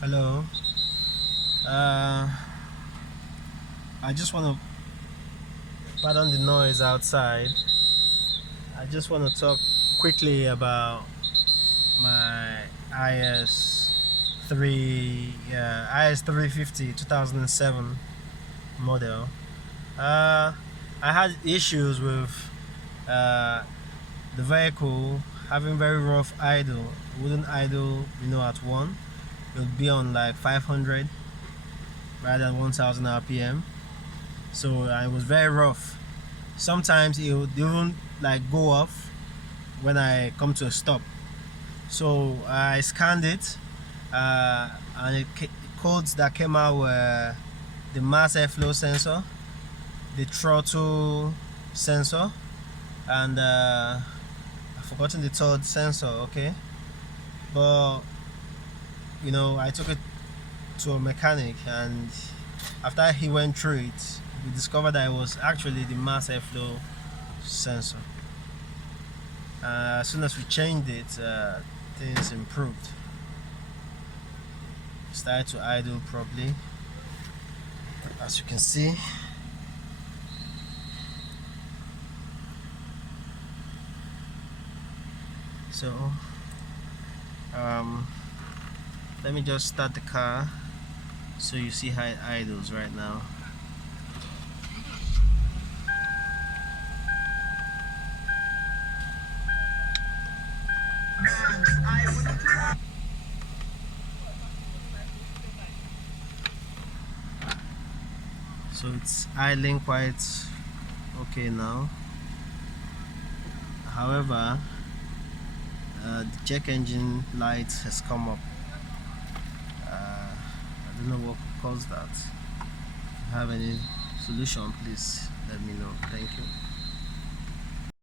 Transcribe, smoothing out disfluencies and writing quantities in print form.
Hello. Uh, I just want to pardon the noise outside. I just want to talk quickly about my IS350 2007 model. Uh, I had issues with uh, the vehicle having very rough idle. It wouldn't idle, at one. It would be on like 500 rather than 1000 RPM. So it was very rough. Sometimes it would even like go off when I come to a stop. So I scanned it, and codes that came out were the mass airflow sensor, the throttle sensor, and I've forgotten the third sensor. Okay, but I took it to a mechanic, and after he went through it, we discovered that it was actually the mass airflow sensor. As soon as we changed it, things improved. Started to idle properly, as you can see. So let me just start the car so you see how it idles right now. So it's idling quite okay now. However, the check engine light has come up. I don't know what caused that. If you have any solution, please let me know. Thank you.